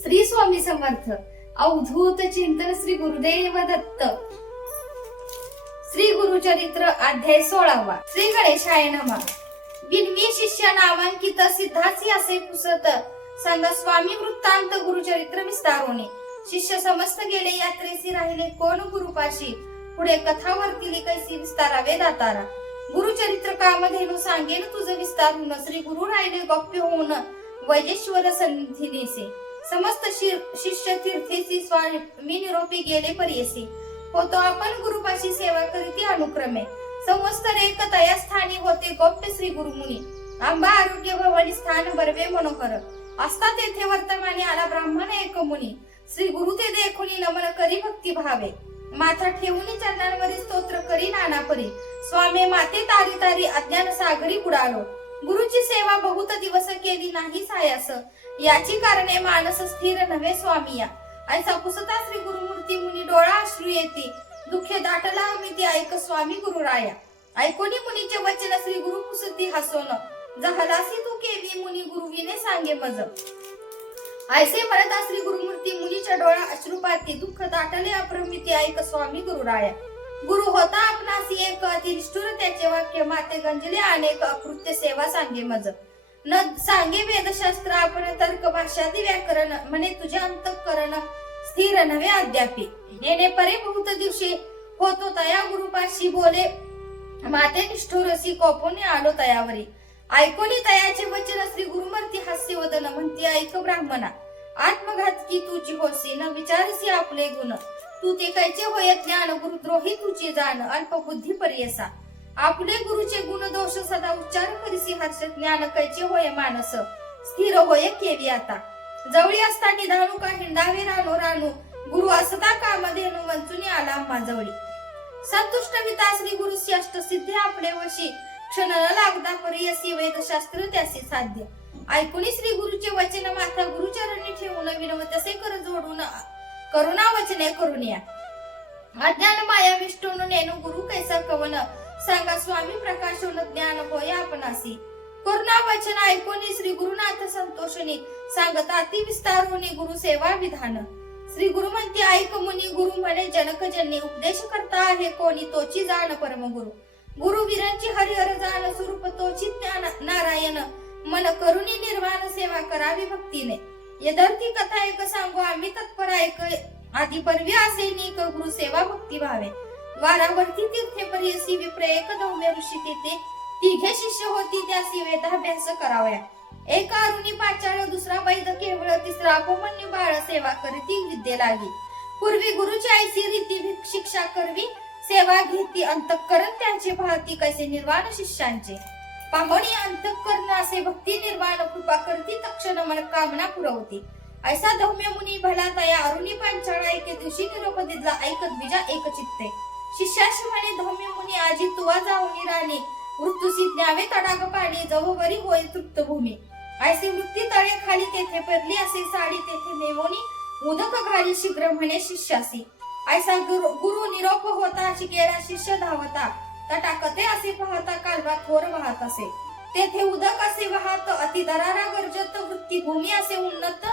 श्री स्वामी समर्थ. अवधूत चिंतन श्री गुरुदेव दत्त. श्री गुरुचरित्र अध्याय 16. श्री गणेशाय नमः. बिनवी शिष्य नामांकित सिद्धासी असे पुसत संग स्वामी वृत्तांत गुरुचरित्र विस्तारोने. शिष्य समस्त गेले यात्रेसी राहिले कोण गुरुपाशी. पुढे कथा वर्तिली कैसी विस्तारावे दातारा. गुरुचरित्र कामधेनु सांगेन तुझ विस्तारून. श्री गुरु राहिले गप्य होऊन वैजेश्वर सन्निधीनेसे. समस्त शिष्य तीर्थेसी स्वामी निरोपी गेले परियसी. होतो आपण गुरुपाशी सेवा करीती अनुक्रमे. संवत्सर एक तया स्थानी होते गोप्य श्री गुरुमुनी. आंबा आरोग्य भवानी स्थान बर्वे मनोहर. असता तेथे वर्तमानी आला ब्राह्मण एक मुनी. श्री गुरु ते देखुनी नमन करी भक्ती भावे. माथा ठेवून चरणांमध्ये स्तोत्र करी नाना परी. स्वामी माते तारी तारी अज्ञान सागरी बुडालो. गुरुची सेवा बहुत दिवस केली नाही सायास. याची कारणे मानस स्थिर नव्हे स्वामिया. ऐसा पुसता श्री गुरुमूर्ती मुनी डोळा अश्रू येती. दुःखे दाटला अमिती ऐक स्वामी गुरुराया. ऐकोनी मुनीचे वचन श्री गुरु पुसती हसोन. जहलासी तू केवी मुनी गुरुविने सांगे मज. ऐसे म्हणता श्री गुरुमूर्ती मुनीच्या डोळा अश्रुपाती. दुःख दाटले अप्रमिती ऐक स्वामी गुरुराया. गुरु होता आपणासी एक अति निष्ठुर त्याचे वाक्य. माते गंजले अनेक अकृत्य सेवा सांगे मज. न सांगे वेदशास्त्र आपण तर्क भाषादी व्याकरण. म्हणे तुझे अंतःकरण स्थिर नव्हे अद्यापी. नेने परे बहुत दिवशी होतो तया गुरुपाशी बोले. माते निष्ठुरसी कोपोने आलो तयावरी. ऐकोनी तयाचे वचन श्री गुरुमूर्ती हास्य वदन. म्हणती ऐक ब्राह्मणा आत्मघातकी तुझी होसी. न विचारसी आपले गुण. तू ते कैचे होय ज्ञान गुरुद्रोही तुझी जाण. अल्प बुद्धी परियसा आपले गुरुचे गुण दोष सदा उच्चार करीसी हर्ष. ज्ञान कैचे होय मानस स्थिर होय केवी आता. जवळी असता निधानू का हिंडावे रानो रानू. गुरु असता कामधेनु वंचुनी आला माझवळी. संतुष्ट विता श्री गुरुसी अष्ट सिद्धी आपले वशी. क्षण न लागदा परियसी वेदशास्त्र त्यासी साध्य. ऐकुनी श्री गुरुचे वचन माथा गुरुचरणी ठेवून विनव तसे कर जोडून. करुणा वचने करुणिया अज्ञान माया विष्णू नेनु गुरु कैसा कवन. सांगा स्वामी प्रकाशोन ज्ञान होय आपणासी. करुणा वचन ऐकोनी श्री गुरुनाथ संतोषणी. सांगता अति विस्तारोनी गुरु सेवा विधान. श्री गुरु म्हणते ऐक मुनी. गुरु म्हणे जनक जन्य उपदेश करता आहे कोणी तोची जाण परम गुरु. गुरु वीरांची हरिहर जाण स्वरूप तोची ज्ञान नारायण. मन करुणी निर्वाण सेवा करावी भक्तीने. यदर्थी कथा एक सांगू आम्ही तत्पर ऐक. आधी परवी असे नीक गुरु सेवा भक्ती भावे. वारावरती तीर्थे परियसी विप्र एक धौम्य ऋषी तेथे. तिघे शिष्य होती त्यासी वेदाभ्यास करावया. एक अरुणी पाचाळ दुसरा वैद केवळ तिसरा अपमन्यू बाळ सेवा करीती विद्ये लागी. पूर्वी गुरुची ऐसी रीती शिक्षा करवी सेवा घेती. अंतःकरण त्याचे पाहती कैसे निर्वाण शिष्यांचे. पाहुणी अंतःकरण असे भक्ती निर्वाण कृपा करती तक्षण मन कामना पुरवती. ऐसा धौम्य मुनी भला तया अरुणी पांचाळा. एके दिवशी निरोप दिला ऐकत द्विजा एक चित्ते. शिष्याशी म्हणे धौम्य मुनी आजी तुवा जाऊनी राणी. मृत्यूसी न्यावे तडाग पाणी जवळवरी होय तृप्त भूमी. ऐसे मृत्यू तळे खाली तेथे पडली असे साडी. तेथे मेवोनी उदक घाली शीघ्र म्हणे शिष्यासी. ऐसा गुरु निरोप होता शिकेला शिष्य धावता. तटाकते असे पाहता कालवा थोर वाहत असे. तेथे उदक असे वाहत अति दरारा गरजत. वृत्ती भूमी असे उन्नत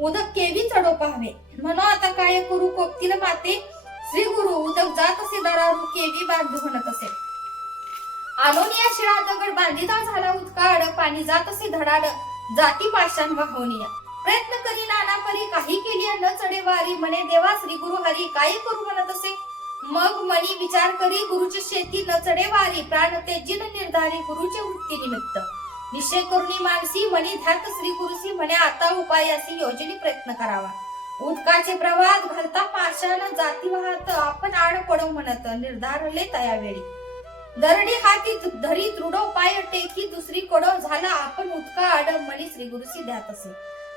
उदक केवी चढो पाहावे. म्हणो आता काय करू कोपतील माते. श्री गुरु उदक जात असे दरारू केवी बांधू म्हणत असे. आलोनिया शिळा दगड बांधिता झाला उदकाड. पाणी जात असे धडाड जाती पाषाण वाहोनिया. प्रयत्न करी नाना परी काही केली न चढे वारी. म्हणे देवा श्री गुरु हरी काय करू म्हणत असे. मग मनी विचार करी गुरुची शेती न चढे वारी. प्राण तेजीन निर्धारी गुरुचे वृत्ती निमित्त. निश्चय करुणी मानसी मनी ध्यात श्री गुरुसी. म्हणे आता उपायासी योजनी प्रयत्न करावा. उदकाचे प्रवाहात घालता पाषाण जाती वाहत. आपण आड पडो म्हणत निर्धारले तयावेळी. दरडी हाती धरी दृढ पाय टेकी. दुसरी कडो झाला आपण उदका आड. मनी श्री गुरुसी ध्यात असे.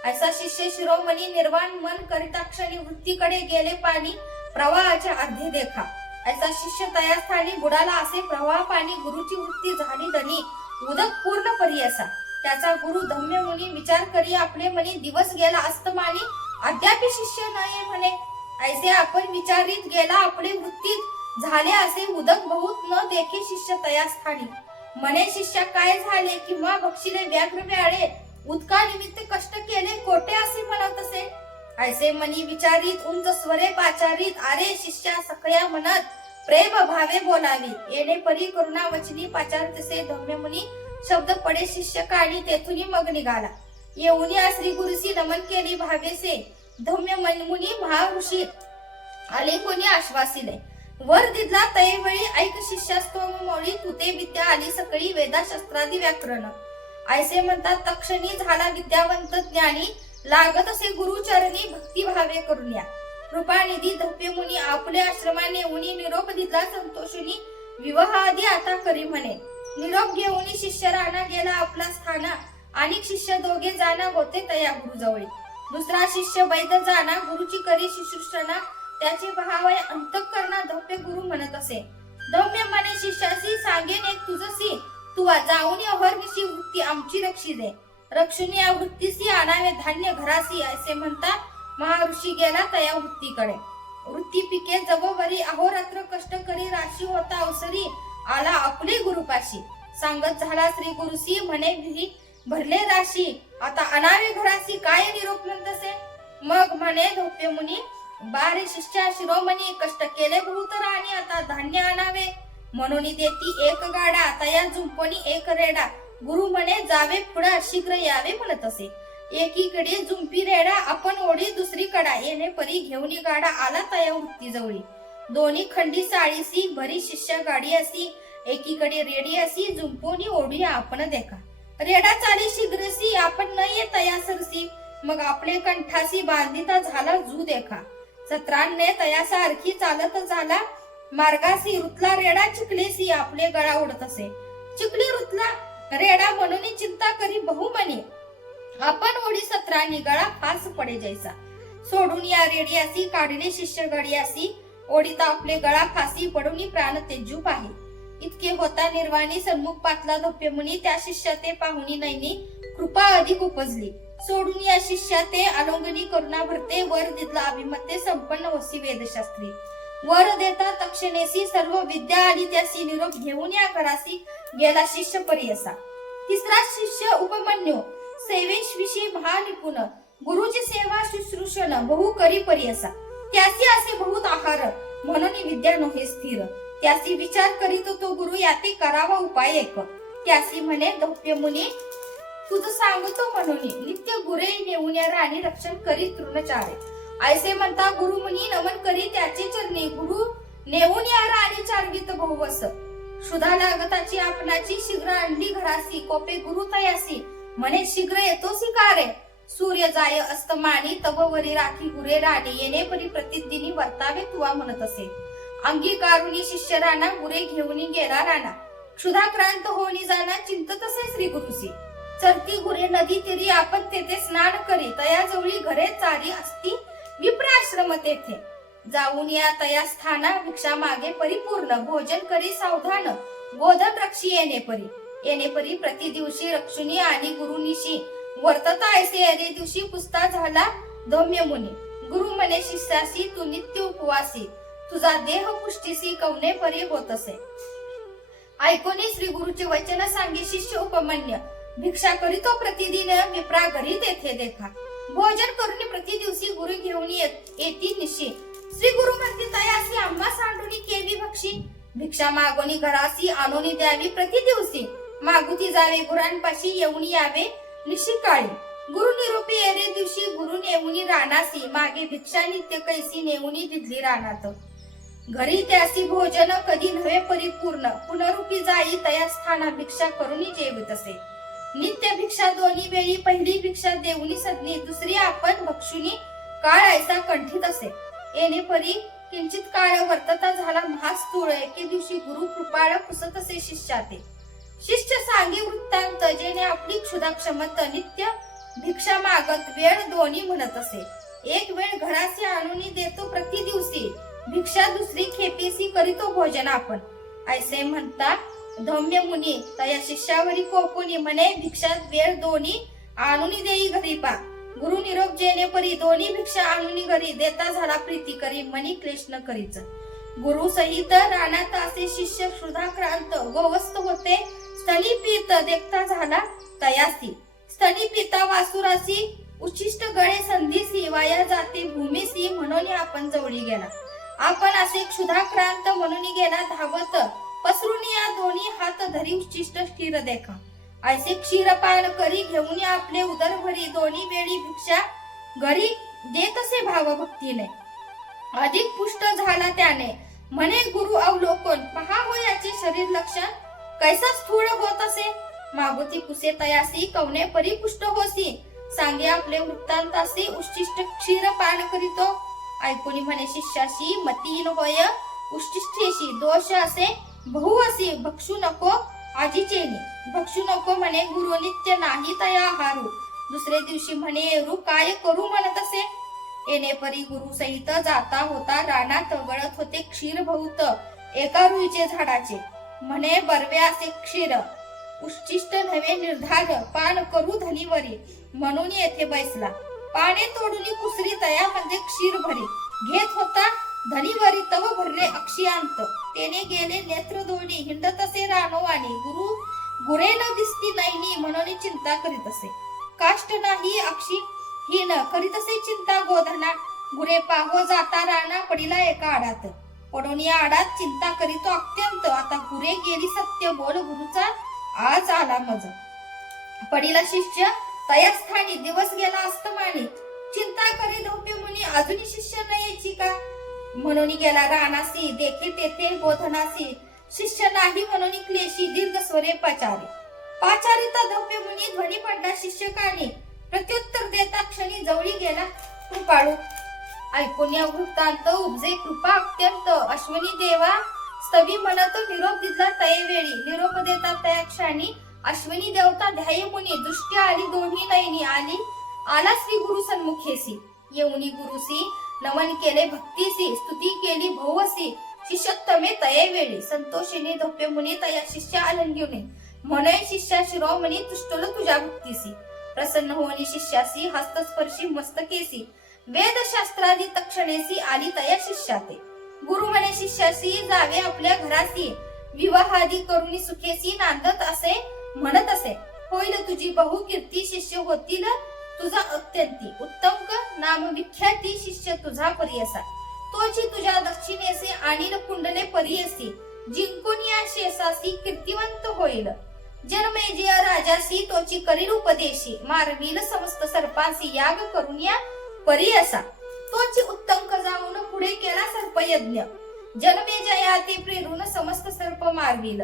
ऐसा शिष्य शिरोमणी निर्वाण मन करिता क्षणी वृत्तीकडे गेले पाणी. प्रवाहाच्या अर्धे देखा. ऐसा शिष्य तया स्थानी बुडाला असे प्रवाह पाणी. गुरुची वृत्ती झाली धनी उदक पूर्ण परियसा. त्याचा गुरु धम्य मुनी विचार करी आपले मनी. दिवस गेला अस्तमानी अद्यापि शिष्य नाही म्हणे. ऐसे आपण विचारित गेला आपले वृत्तीत झाले असे उदक बहुत न देखे शिष्य तया स्थानी. म्हणे शिष्या काय झाले किंवा बक्षिले व्याघ्र व्याळे. उदका निमित्त कष्ट केले कोटे असे म्हणत असे. ऐसे मनी विचारित उंच स्वरे पाचारित अरे शिष्या सखया म्हणत प्रेम भावे बोलावी येणे परी करुणा वचनी पाचारतसे धम्य मुनी शब्द पडे शिष्य काढी तेथुनी मग निघाला येऊनी श्री गुरुसी नमन केली भावेसे धम्य मुनी महाऋषी आले कोणी आश्वासिले वर दिदला तैवेळी ऐक शिष्यास्तव मोळी तुते विद्या आली सकळी वेदा शस्त्रादी व्याकरण ऐसे म्हणतात तक्षणी झाला विद्यावंत ज्ञानी लागत असे गुरुचरणी भक्ती भावे करुण्या कृपानिधी धप्य मुनी आपले आश्रमाने उनी निरोप दिला संतोषुनी विवाह आदी आता करी म्हणे निरोप घेऊनी शिष्य राणा गेला आपला स्थाना आणि शिष्य दोघे जाना होते तया गुरुजवळी दुसरा शिष्य वैद जाना गुरुची करी शुश्रूषणा त्याचे भावय अंतःकरणा धप्य गुरु म्हणत असे धम्य म्हणे शिष्यासी सांगेन एक तुझसी तू जाऊन अहर्निशी वृत्ती आमची रक्षी दे रक्षुनी या वृत्तीसी आणावे धान्य घरासी असे म्हणता महाऋषी गेला तया वृत्तीकडे वृत्ती पिके जववरी अहोरात्र कष्ट करी राशी होता अवसरी आला आपले गुरुपाशी सांगत झाला श्री गुरुसी म्हणे विही भरले राशी आता अनावे घरासी काय निरोप म्हणतसे मग म्हणे धोप्य मुनी बारे शिष्या शिरोमणी कष्ट केले बहुत राणी आता धान्य आणावे म्हणून देती एक गाडा आता या झुंपणी एक रेडा गुरु म्हणे जावे पुढे शीघ्र यावे म्हणत असे एकीकडे जुंपी रेडा आपण ओढी दुसरी कडा येणे परी घेऊन गाडा आला तया वृत्ती जवळी दोन्ही खंडी साडीसी भरी शिष्य गाडी असी एकीकडे रेडी असी जुंपोनी ओढी आपण देखा रेडा चाली शीघ्रसी आपण न ये तया सरसी मग आपले कंठासी बांधिता झाला जू देखा सत्रांने तयासारखी चालत झाला मार्गासी रुतला रेडा चिखलेसी आपले गळा उडत असे चिखली रुतला रेडा म्हणून चिंता करी बहुमनी आपण ओढी सत्रांनी गळा फास पडे जैसा सोडून या रेडियासी काढले शिष्य गडियासी ओढीता आपले गळा फासी पडून प्राण तेजू पाहे इतके होता निर्वाणी सन्मुख पातला धप्य मुनी त्या शिष्य ते पाहुनी नैनी कृपा अधिक उपजली सोडून या शिष्या ते अलोंगनी करुणा भरते वर दिदला अभिमते संपन्न होसी वेदशास्त्री वर देता तक्षणेसी सर्व विद्या आली त्यासी निरोप घेऊन या घरासी गेला शिष्य परियसा तिसरा शिष्य उपमन्यू सेवेविषयी महानिपुण गुरुची सेवा शुश्रूषण बहु करी परियसा त्यासी असे बहुत आहार म्हणून विद्या नव्हे स्थिर त्यासी विचार करीत तो गुरु याते करावा उपाय एक त्यासी म्हणे धप्य मुनी तुझं सांगतो म्हणून नित्य गुरे नेऊन या राणी रक्षण करी तृणचारे ऐसे म्हणता गुरु मुनी नमन करी त्याचे चरणी गुरु नेऊन या राणी चारवित बहुवस सुधा लागताची आपणाची शीघ्र अंडी घरासी कोपे गुरु तयासी म्हणे शीघ्र येतोसी कारे सूर्य जाय अस्तमानी तव वरी राखी गुरे राणी येणे परी प्रतिदिनी वर्तावे तुवा म्हणत असे अंगीकारुनी शिष्य राणा गुरे घेऊन गेला राणा क्षुधाक्रांत होणी जाणा चिंतत असे श्री गुरुसी चरती गुरे नदी तिरी आपण तेथे स्नान करी तया जवळी घरे चारी असती विप्राश्रम तेथे जाऊन या तया स्थाना भिक्षा मागे परिपूर्ण भोजन करी सावधान गोधन रक्षी येणे परी प्रति दिवशी रक्षुनी आणि गुरुनिशी वर्तता ऐसे अरे दिवशी पुस्ता झाला धम्य मुनी गुरु म्हणे शिष्यासी तू नित्य उपवासी तुझा देह पुष्टीसी कवने परी होत असे ऐकोनी श्री गुरुचे वचन सांगी शिष्य उपमन्य भिक्षा करीतो प्रतिदिन विप्रा घरी तेथे देखा भोजन करून प्रति दिवशी गुरु घेऊन येती निशी श्री गुरु म्हणते तयासी आम्हा सांडूनी केवी भक्षी भिक्षा मागोनी घरासी आणूनी द्यावी प्रति दिवशी मागुती जावे गुरांपाशी येऊन यावे निशी काळी गुरु निरूपी एरे दिवशी गुरु नेऊनी रानासी मागे भिक्षा नित्य कैसी नेऊनी दिदली रानात घरी त्यासी भोजन कधी नव्हे परिपूर्ण पुनरुपी जाई तया स्थाना भिक्षा करूनी जेवित असे नित्य भिक्षा दोन्ही वेळी पहिली भिक्षा देऊनी सदनी दुसरी आपण भक्षुनी काळ ऐसा कंठीत असे येणे परी किंचित काळ वर्तता झाला महास्थूळ एके दिवशी गुरु कृपाळ पुसत असे शिष्याते शिष्य सांगी वृत्तांत जेणे आपली क्षुधा क्षमत नित्य भिक्षा मागत वेळ दोन्ही म्हणत असे एक वेळ घरासी आणून देतो प्रति दिवशी भिक्षा दुसरी खेपेसी करीतो भोजन आपण ऐसे म्हणता धम्य मुनी तया शिष्यावरी कोपुनी म्हणे भिक्षा वेळ दोन्ही आणून देई घरी पा गुरु निरोप जेणे परी दोन्ही भिक्षा आणून घरी देता झाला प्रीती करी मनी क्लेश न करीच गुरु सहित रानात असे शिष्य क्षुधाक्रांत गोवस्त होते स्तनी पीत देखता झाला तयासी स्तनी पिता वासुरासी उच्छिष्ट गळे संधीसी वाया जाते भूमीसी म्हणून आपण जवळी गेला. आपण असे क्षुधाक्रांत म्हणून गेला धावत पसरून या दोन्ही हात धरी उच्चिष्ट स्थिर देखा. ऐसे क्षीरपान करी घेऊन आपले उदर भरी दोन्ही वेळी भिक्षा घरी देत असे भाव भक्तीने. अधिक पुष्ट झाला त्याने म्हणे गुरु अवलोकन पहा हो याचे शरीर लक्षण कैसा स्थूळ होत असे. मागुती कुसे तयासी कवने परिपुष्ट होसी सांगे आपले वृत्तांतासी उच्चिष्ट क्षीर पान करीतो. ऐकुनी म्हणे शिष्याशी मतीन होय उच्चिष्टेशी दोष असे बहु असे भक्षू नको आजीचेनी. भक्षू नको म्हणे गुरु नित्य नाही तया हारू. दुसरे दिवशी म्हणे एरू काय करू म्हणत असे. येणे परी गुरु सहित जाता होता रानात गळत होते क्षीर बहुत एका रुईचे झाडाचे. म्हणे बरवे असे क्षीर उच्चिष्ट नव्हे निर्धार पान करू धनीवरी म्हणून येथे बैसला. पाने तोडून कुसरी तया म्हणजे क्षीर भरी घेत होता धनीवरी तव भरले अक्षियांत. तेने गेले नेत्र दोन्ही हिंडत असे रानोवाणी गुरु गुरे न दिसती नैनी म्हणून चिंता करीत असे. काष्ट नाही अक्षी हीन करीत असे चिंता गोधना. गुरे पाहो जाता राणा पडिला एका आडात पडून या आडात चिंता करीतो अत्यंत. आता गुरे गेली सत्य बोल गुरुचा आज आला मज. पडिला शिष्य तया स्थानी दिवस गेला अस्तमानी. चिंता करी धोपे मुनी अजूनही शिष्य न यायची का म्हणून गेला रानासी देखे तेथे बोधनासी. शिष्य नाही म्हणून क्लेशी दीर्घ स्वरे पाचारी. पाचारिता धोपे मुनी ध्वनी पडला शिष्यकानी. प्रत्युत्तर देता क्षणी जवळी गेला कृपाळू. ऐकून या वृत्तांत उपजे कृपा अत्यंत. अश्विनी देवा स्तवी म्हणत निरोप दिला तये वेळी. निरोप देता त्या क्षणी अश्विनी देवता ध्याय मुनी. दृष्टी आली दोन्ही नयनी आली आला श्री गुरु सन्मुखेसी. येऊनी गुरुसी नमन केले भक्तीसी स्तुती केली भवसी. शिष्योत्तमे तये वेळी संतोषिनी धोपे मुनी तया शिष्य आलंग्युनी. म्हणे शिष्या शिरोमणी तुष्टलो तुझ्या भक्तीसी. प्रसन्न होनी शिष्यासी हस्तस्पर्शी मस्तकेसी. वेदशास्त्रादी तक्षणेसी आली तया शिष्याते. गुरु म्हणे शिष्यासी जावे आपल्या घरासी. विवाहादी करुणी सुखेसी नांदत असे म्हणत असे. होईल तुझी बहु कीर्ती शिष्य होतील तुझा अत्यंती. उत्तम नाम विख्याती शिष्य तुझा परियसा. तोची तुझ्या दक्षिणेसी आणील कुंडले परियसी. जिंकून या शेषासी कीर्तिवंत होईल. जनमेजय राजासी तोची करील उपदेशी. मारवील समस्त सर्पांसी याग करून या परियसा. तोची उत्तंक जाऊन पुढे केला सर्पयज्ञ. जनमेजया ते प्रेरून समस्त सर्प मारविल.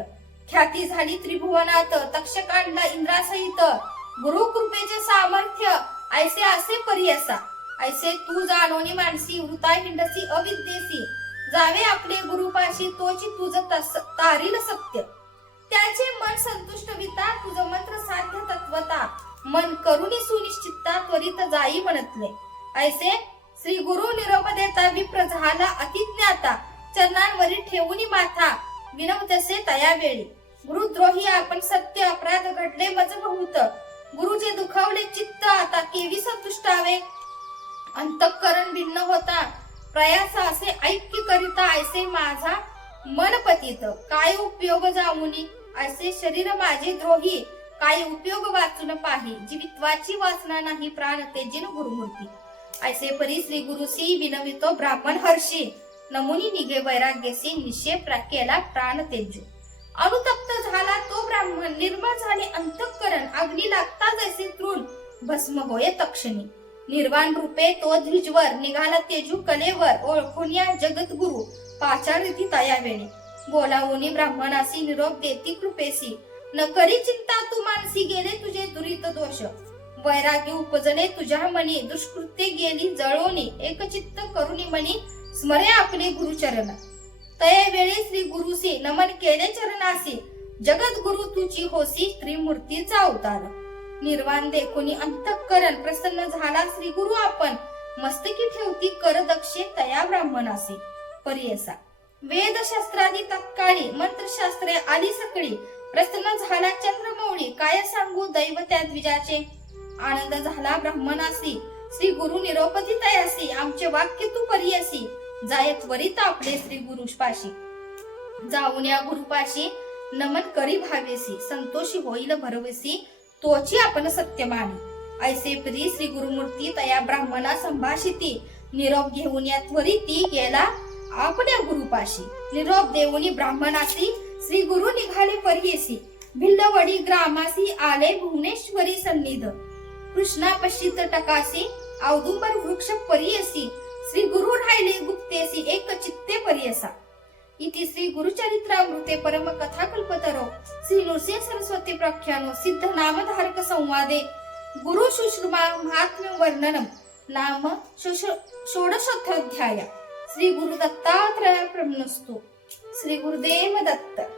ख्याती झाली त्रिभुवनात तक्ष काढला इंद्रासहित. गुरु कृपेचे सामर्थ्य ऐसे असे परियसा. ऐसे तू जाणोनी मानसी वृता हिंडसी अविद्येसी. जावे आपले गुरुपाशी तोची तुझ तारील सत्य. त्याचे मन संतुष्ट विता तुझ मंत्र साध्य तत्वता. मन करुणी सुनिश्चितता त्वरित जाई म्हणतले. ऐसे श्री गुरु निरोप देता विप्र झाला अतिज्ञाता. चरणांवरी ठेवूनी माथा विनवतसे तया वेळी. गुरुद्रोही आपण सत्य अपराध घडले मज बहुत. गुरुचे दुखावले चित्त आता केवी संतुष्टावे. अंतःकरण भिन्न होता प्रयास असे ऐक्य करिता. ऐसे माझा मन पतित काय उपयोग जाऊनी. ऐसे शरीर माझे द्रोही काय उपयोग वाचून पाही. जीवित्वाची वासना नाही प्राण तेजिन गुरुमूर्ती. ऐसे परी श्री गुरुसी विनवितो ब्राह्मण हर्षी. नमुनी निघे वैराग्यसी निषेप केला प्राण तेजू. अनुतप्त झाला तो ब्राह्मण निर्मळ झाले अंतःकरण. अग्नी लागता जैसे तृण भस्म होय तक्षणी. निर्वाण रूपे तो द्विजवर निघाला तेजू कलेवर. ओळखून या जगत गुरु पाचारिती तया वेळी. बोलावूनी ब्राह्मणासी निरोप देती कृपेसी. न करी चिंता तू मानसी गेले तुझे दुरित दोष. वैराग्य उपजले तुझ्या मनी. दुष्कृत्ये गेली जळोनी एकचित्त करुणी मनी. स्मरे आपले गुरुचरण. तये वेळी श्री गुरुसी नमन केले चरणासी. जगत गुरु तुझी होसी त्रिमूर्तीचा अवतार. निर्वाण देखुनी अंतःकरण प्रसन्न झाला श्री गुरु आपण. मस्तकी ठेवती कर दक्षे तया ब्राह्मणासी परियसा. वेदशास्त्रादी तत्काळी मंत्रशास्त्रे आली सकळी. प्रसन्न झाला चंद्रमौळी काय सांगू दैव त्या द्विजाचे. आनंद झाला ब्राह्मणासी श्री गुरु निरोपती तयासी. आमचे वाक्य तू परियसी. जाय त्वरित आपले श्री गुरुपाशी. जाऊन या गुरुपाशी नमन करी भावेसी. संतोषी होईल भरवेसी तोची आपण सत्य मानी. ऐसे परी श्री गुरुमूर्ती तया ब्राह्मणा संभाषिती निरोप घेऊन या त्वरिती गेला आपल्या गुरुपाशी. निरोप देऊनी ब्राह्मणासी श्री गुरु निघाले परियेसी. भिल्लवडी ग्रामासी आले भुवनेश्वरी सन्निध. कृष्णा पश्चित टकासी औदुंबर वृक्ष परियसी. श्री गुरु राहिले गुप्तेसी एक चित्ते परियसा. इति श्री गुरुचरित्रामृते परम कथा कल्पतरो श्री नृसिंह सरस्वती प्रख्यानो सिद्ध नामधारक संवादे गुरु शुश्रुमा महात्म्य वर्णनम नाम षोडशोध्याय. श्री गुरु दत्तात्रय प्रणमस्तु. श्री गुरुदेव दत्त.